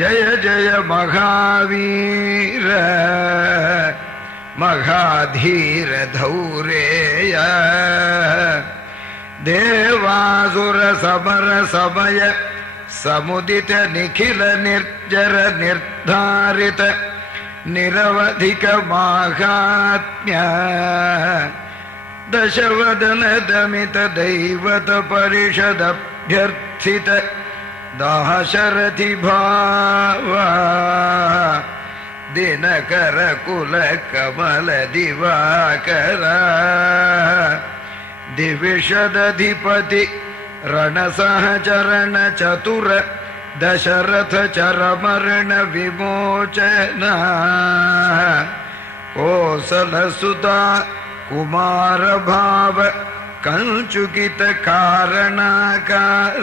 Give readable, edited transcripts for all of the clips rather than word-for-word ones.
जय जय महावीर महाधीर धौरेय देवासुर समर समय समुदित निखिल निर्जर निर्धारित निरवधिक माहात्म्य दशवदन दमित दैवत परिषद अभ्यर्थित दाशरथि भावा दिनकर कुल कमल दिवाकर दिविशदधिपति रणसहचरण चतुर दशरथ चरमरण विमोचन कोसलसुता कुमार भाव कंचुकित कारणकार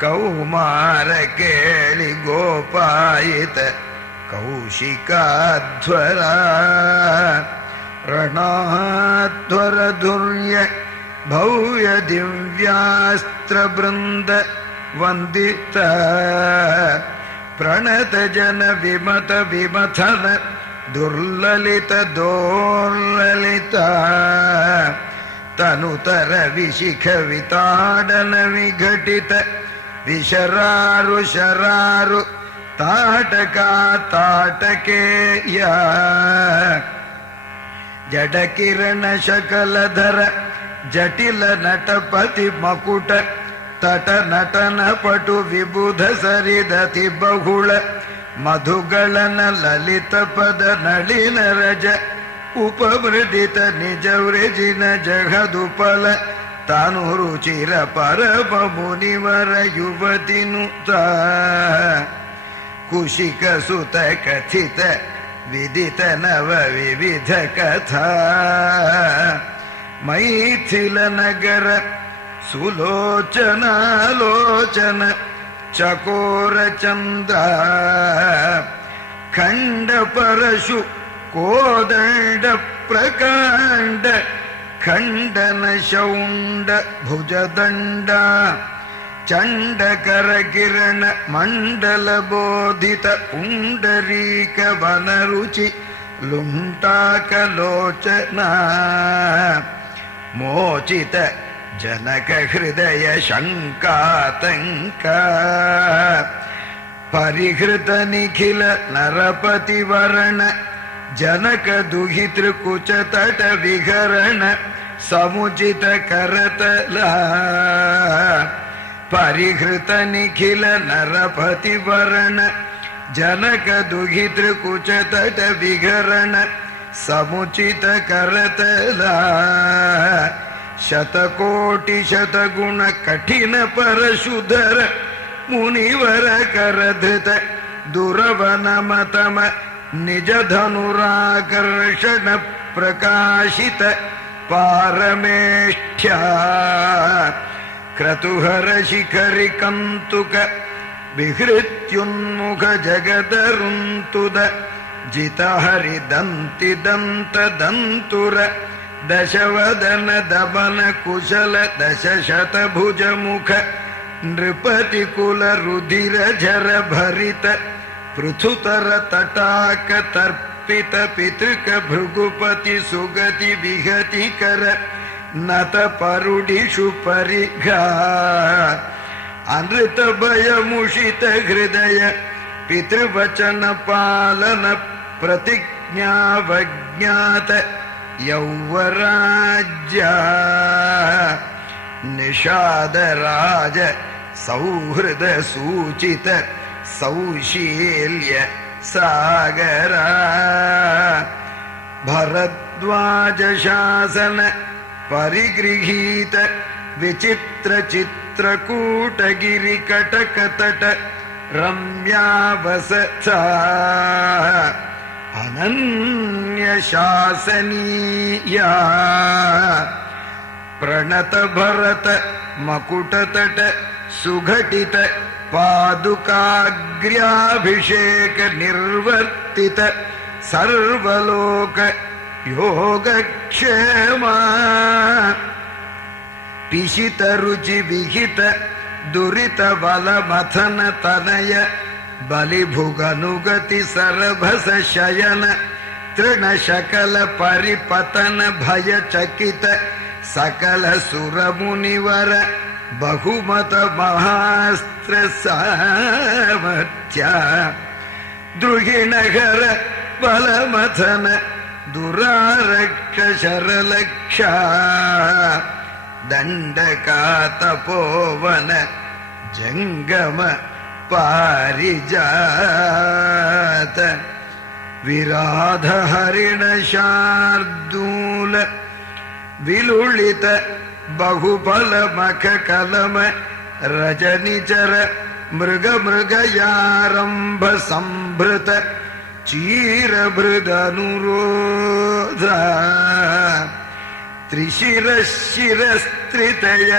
कौमार केळि गोपायित कौशिकाध्वर रणाध्वर धुर्य भव्य दिव्यास्त्र वृंद वंदित प्रणत जन विमत विमथन दुर्ललित दोर्ललित तनुतर विशिख विताडन विघटित विशरारु शरारु ताटका ताटकेय जड किरण शकलधर जटिल नटपति मकुट तट नटन पटु विबुध सरिदति बहुळ मधुगलन ललित पद नಳಿನ रज उपमृदित निज वृजिन जगदुपल तानु रुचिर परम मुनिवर युवति नुत कुशिक सुत कथित विदित नव विविध कथा मैथिल नगर सुलोचनालोचन चकोर चंद्र खंड परशु कोदंड प्रकांड खंडन शौंड भुजदंड चंडकर किरण मंडल बोधित पुंडरीक वनरुचि लुंटाकलोचन मोचित जनक हृदय शंकातंक परिहृत निखिल नरपति वरण जनक दुहितृ कुच तट विहरण समुचित करतल परिहृत निखिल नरपति वरण जनक दुहितृ कुच तट विहरण समुचित करतल शतकोटि शतगुण कठिन परशुधर मुनिवर करधृत दुरवन मतम निज धनुराकर्षण प्रकाशित पारमेष्ठ्या क्रतुहर शिखरि कंतुक विहृत्युन्मुख जगदरुन्तुद जितहरि दन्ति दन्त दन्तुर दशवदन दबन कुशल दशशत भुज मुख नृपति कुल रुधिर झर भरित पृथुतर तटाक तर्पित पितृक भृगुपति सुगति विहति कर नत परुडिषु परिघा अनृत भय मुषित हृदय पितृवचन पालन प्रतिज्ञावज्ञात यौवराज्य निषाद राज सौहृद सूचित सौशील्य सागर भरद्वाज शासन परिगृहीत विचित्र चित्रकूटगिरि कटक तट रम्यावसथा अनन्य शासनीया प्रणत भरत मकुट तट सुघटित पादुकाग्र्याभिषेक निर्वर्तित सर्वलोक योगक्षेम पिशित रुचि विहित दुरित बल मथन तनय बलिभुगनुगति सरभस शयन तृण शकल परिपतन भय चकित सकल सुर मुनिवर बहुमत महास्त्र सामर्थ्य द्रुहिणगर बलमथन दुरारक्ष शरलक्षा दंडका तपोवन जंगम पारिजात विराध हरिण शार्दूल विलुलित बहुबल मख कलम रजनिचर मृग मृगयारंभ संभृत चीर भृदनुरोध त्रिशिर शिरस्त्रितय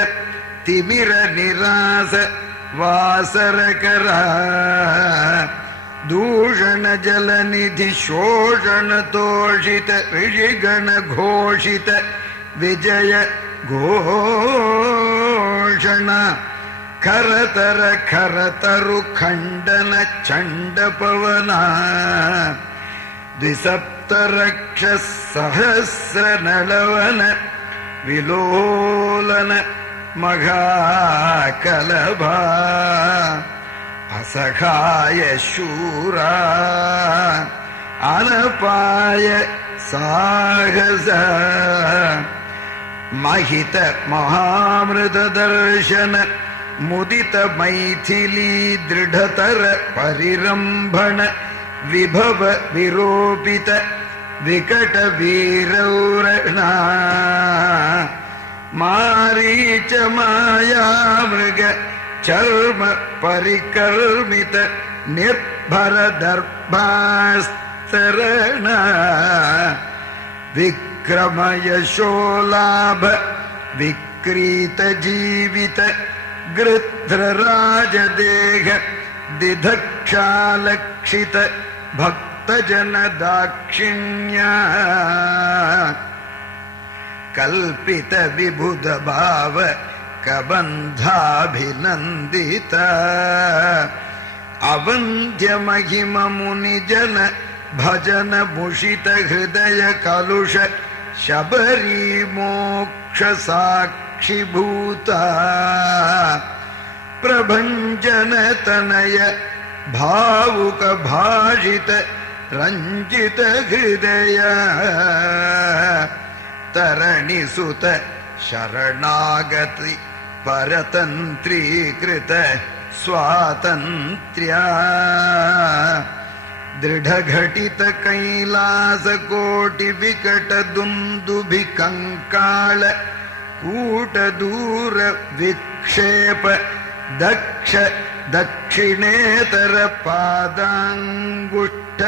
तिमिर निरास वासरकरा दूषण जलनिधि शोषण तोषित ऋषिगण घोषित विजय घोषण खरतर खरतरु खंडन चंड पवना द्विसप्तरक्ष सहस्र नलवन विलोलन मघाकलभा असखाय शूरा अनपाय साहस महित महामृत दर्शन मुदित मैथिली दृढ़तर परिरंभण विभव विरोपित विकट वीरौरणा मारीच माया मृग चर्म परिकर्मित निर्भर दर्भास्तरण विक्रम यशोलाभ विक्रीत जीवित गृध्र राजदेह दिधक्षालक्षित भक्तजन दाक्षिण्य कल्पित विबुध भाव कबंधाभिनंदित अवंध्य महिम मुनिजन भजन भूषित हृदय कलुष शबरी मोक्ष साक्षिभूता प्रभंजन तनय भावुक भाषित रंजित हृदय तरणी सुत शरणागति परतंत्रीकृत स्वातंत्र्या दृढ़ घटित कैलास कोटि विकट दुंदुभि कंकाल कूट दूर विक्षेप दक्ष दक्षिणेतर पादांगुष्ठ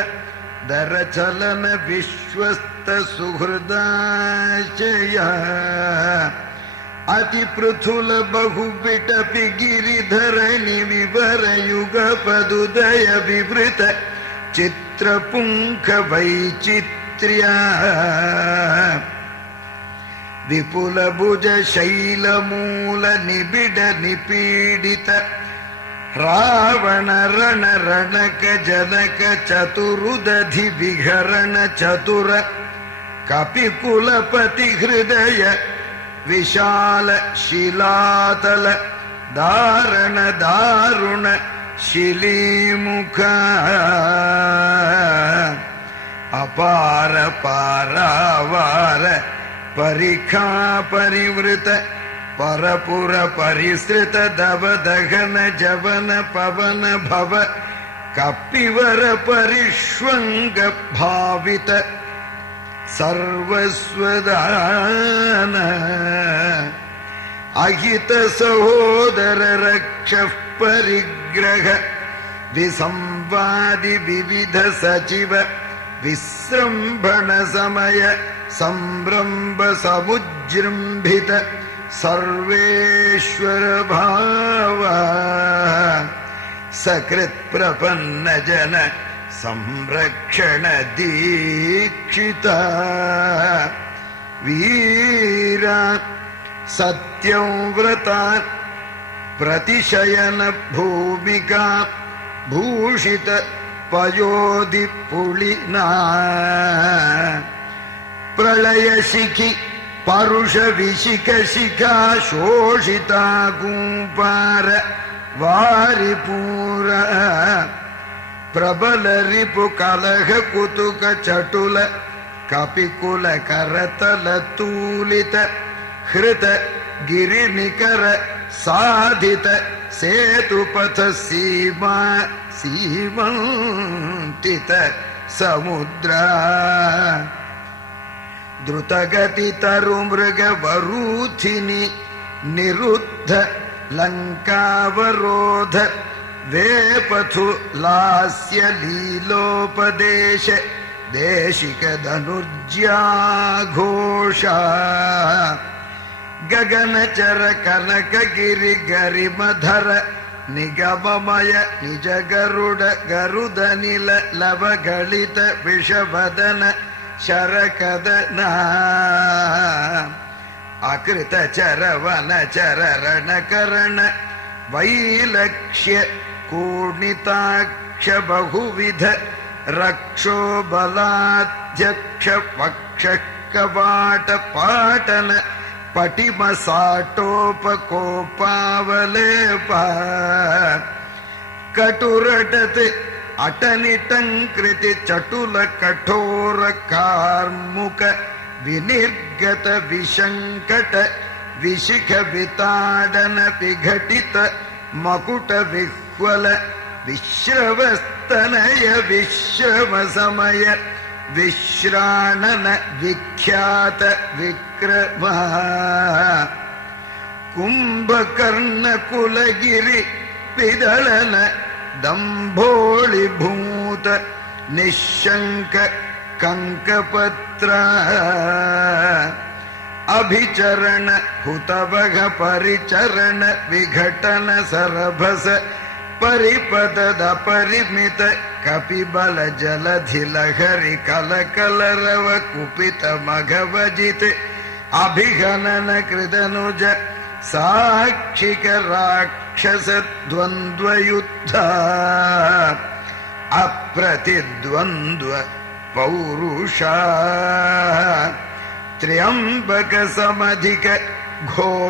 दर चलन विश्वस्त सुहृदाशय अति पृथुल बहुविटपि गिरिधरणि विवर युग पदुदय विवृत चित्रपुंख वैचित्र्या विपुल भुज शैल मूल निबिड निपीडित रावण रण रणक जनक चतुरुदधि विहरण चतुर कपिकुलपति हृदय विशाल शिलातल दारण दारुण शिलीमुख अपार पारावार परिखा परिवृत परपुर परिसृत दव दघन जवन पवन भव कपिवर परिष्वंग भावित सर्वस्वदान अहित सहोदर रक्ष परिग्रह विसंवादि विविध सचिव विसृंभण समय संभ्रंभ समुजृंभित सर्वेश्वर भाव सकृत प्रपन्न जन संरक्षण दीक्षिता वीरा सत्यं व्रता प्रतिशयन भूमिका भूषित पयोधि पुलिना प्रलय शिखि परुष विशिख शिखा शोषिता कुंपार वारिपूर प्रबल रिपु कलह कुतुक चटुल कपिकुल करतल तूलित हृत गिरिनिकर साधित सेतुपथ सीमा सीमंतित समुद्र द्रुतगति तरुमृग वरूथिनि निरुद्ध लंकावरोध वेपथु लास्य लीलोपदेश देशिक धनुर्ज्याघोषा गगनचर कनक गिरि गरिमधर निगममय निज गरुड गरुदनिल लवगलित विषवदन शरकदना अकृत चर वन चर रणकरण वैलक्ष्य कूर्णिताक्ष बहुविध रक्षो बलाध्यक्ष पक्ष कवाट पाटन पटिम साटोपकोपावलेप कटुरटत अटनिटंकृति चटुल कठोर कार्मुक विनिर्गत विशंकट विशिख विताडन विघटित मकुट विह्वल विश्रवस्तनय विश्रम समय विश्राणन विख्यात विक्रम कुंभकर्ण कुलगिरि पिदलन दंभोळिभूत निशंक कंकपत्र अभिचरण हुतवघ परिचरण विघटन सरभस परिपद परिमित कपिबल जलधि लहरि कलकलरव कुपित मघवजित अभिघनन कृदनुज साक्षिक राक्षस द्वंद्वयुद्ध अप्रतिद्वंद्व पौरुषा त्र्यंबक समधिक घोरास्त्राडंबर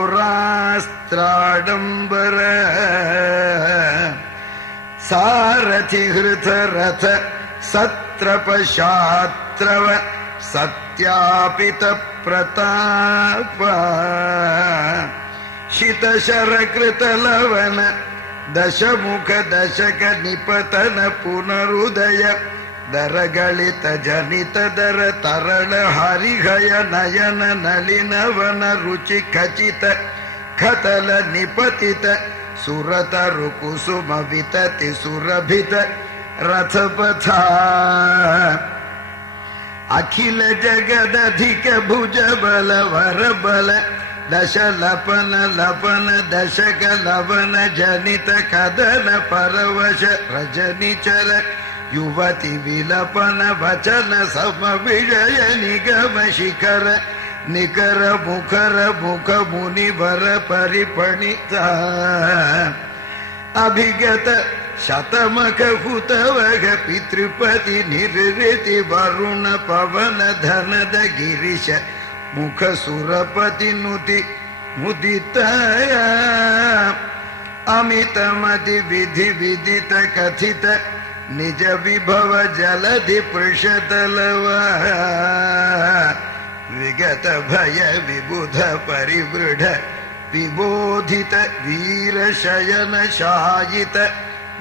सारथि हृत रथ सत्रप शात्रव सत्यापित प्रताप शित शर कृत लवन दशमुख दशक निपतन पुनरुदय दरगलित जनित दर तरल हरिघय नयन नलिनवन रुचि खचित खतल निपतित सुरतरु कुसुम वितति सुरभित रथपथा अखिल जगदधिक भुज बल वर बल दश लपन लपन दशक लवन जनित कदन परवश रजनिचर युवती विलपन वचन सम विजय निगम शिखर निकर मुखर मुख मुनिवर परिपणिता अभिगत शतमख हुतवघ पितृपति निर्ऋति वरुण पवन धनद गिरिश मुख सुरपति नुति मुदित अमित मति विधि विदित कथित निज विभव जलधि पृषतलव विगत भय विबुध परिवृढ विबोधित वीर शयन शायित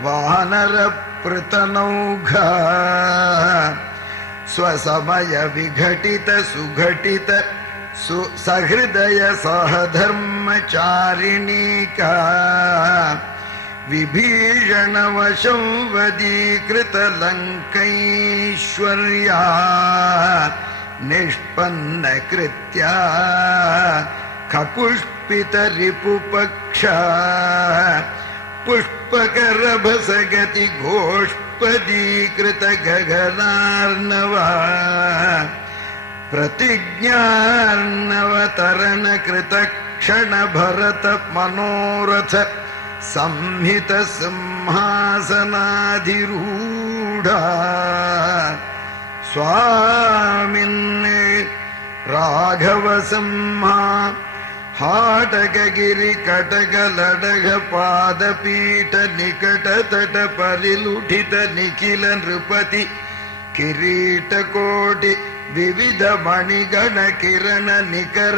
वानर प्रतनौघ स्वसमय विघटित सुघटित सहृदय सहधर्मचारिणीका विभीषण वशंवदीकृत लंकैश्वर्या निष्पन्न कृत्या खपुष्पित रिपुपक्ष पुष्पकर भसगति घोष्पदीकृत गगनार्णवा प्रतिज्ञार्णव तरण कृत क्षण भरत मनोरथ संहित सिंहासनाधिरूढा स्वामिन्ने राघव सिंहा हाटकगिरि कटक लडग पादपीठ निकट तट परिलुठित निखिल नृपति किरीट कोटि विविध मणिगण किरण निकर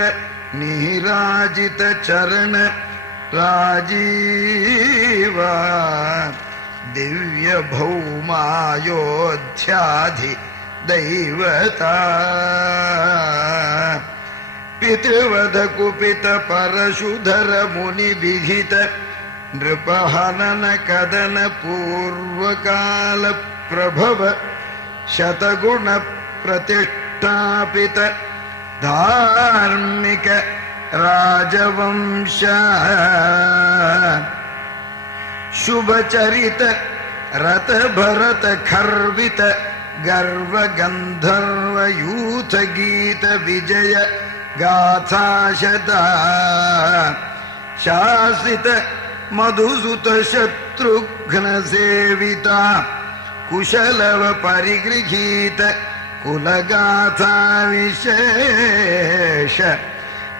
निराजित चरण राजीवा दिव्य भौमायोध्याधि दैवता पितृवध कुपित परशुधर मुनि विहित नृपहनन कदन पूर्वकाल प्रभव शतगुण प्रतिष्ठापित धार्मिक राजवंश शुभचरित रत भरत खर्वित गर्व गंधर्व यूथ गीत विजय गाथा शता शासित मधुसुत शत्रुघ्न सेविता कुशलव परिगृहीत कुलगाथा विशेष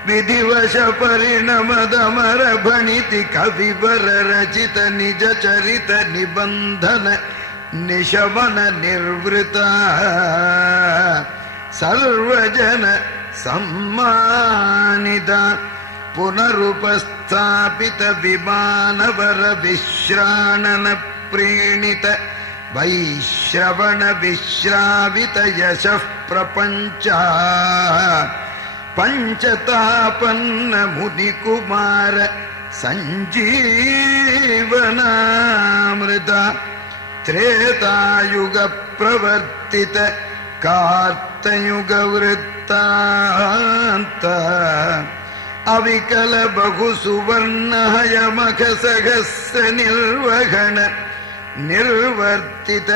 विधिवश परिणम दमर भणिति कविवर रचित निज चरित निबंधन निशमन निर्वृता सर्वजन सम्मानिता पुनरुपस्थापित विमानवर विश्राणन प्रीणित वैश्रवण विश्रावित यशः प्रपंचा पंचतापन्न मुनिकुमार संजीवनामृता त्रेतायुग प्रवर्तित कार्तयुग वृत्तान्त अविकल बहु सुवर्ण यमक सहस्र निर्वहण निर्वर्तित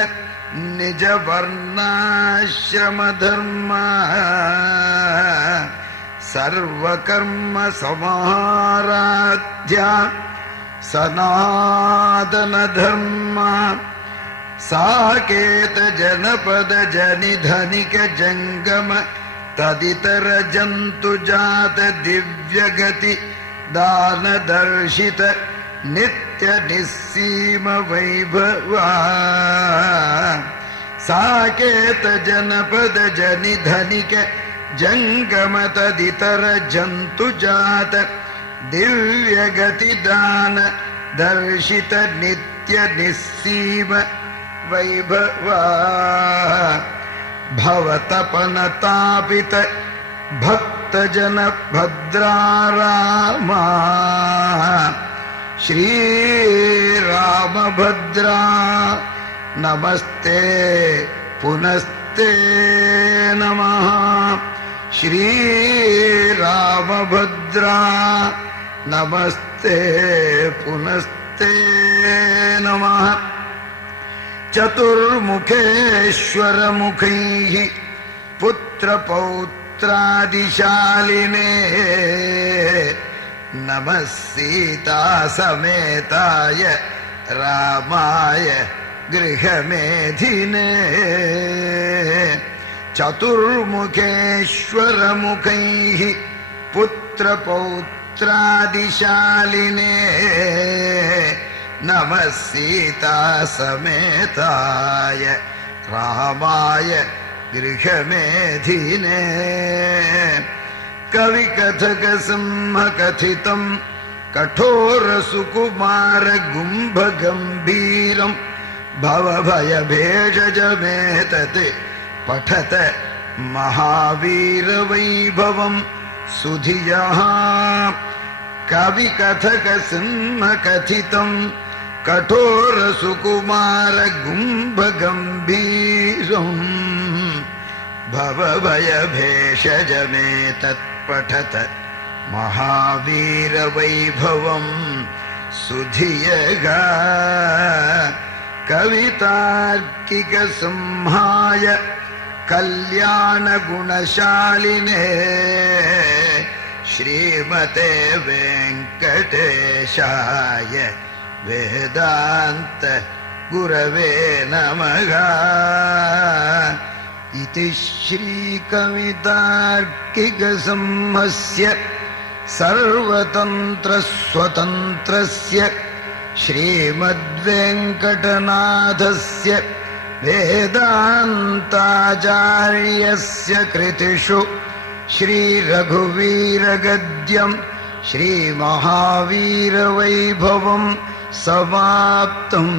निज वर्णाश्रम धर्म सर्वकर्म समाराध्या सनातन धर्म साकेत जनपद जनि धनिक जंगम तदितर जंतु जात दिव्य गति दान दर्शित नित्य निस्सीम वैभवा साकेत जनपद जनि धनिक जंगम तदितर जंतु जात दिव्य गति दान दर्शित नित्य निस्सीम वैभवा भवतपन तापित भक्त जन भद्रारामा श्री रामभद्रा नमस्ते पुनस्ते नमः श्री रामभद्रा नमस्ते पुनस्ते नमः चतुर्मुखेश्वर मुखैः पुत्र पौत्रादिशालिने नमः सीता समेताय रामाय गृहमेधिने चतुर्मुखेश्वर मुखैः पुत्र पौत्रादिशालिने नमः सीता समेताय रामाय गृहमेधिने कवि कथक सिंह कथितं कठोर सुकुमार गुंभ गंभीरं भव भय भेषजमेतत् पठत महावीर वैभवं सुधियः कवि कथक सिंह कथितं कठोर सुकुमार गुंभ गंभीरं भव भय भेषजमेतत् पठत महावीर वैभवं सुधियगा कवितार्किक संहाय कल्याण गुणशालिने श्रीमते वेंकटेशाय वेदान्त गुरवे नमः। इति श्रीकवितार्किकसिंहस्य सर्वतन्त्रस्वतन्त्रस्य श्रीमद्वेङ्कटनाथस्य वेदान्ताचार्यस्य कृतिषु श्रीरघुवीरगद्यम् श्रीमहावीरवैभवम् समाप्तम्।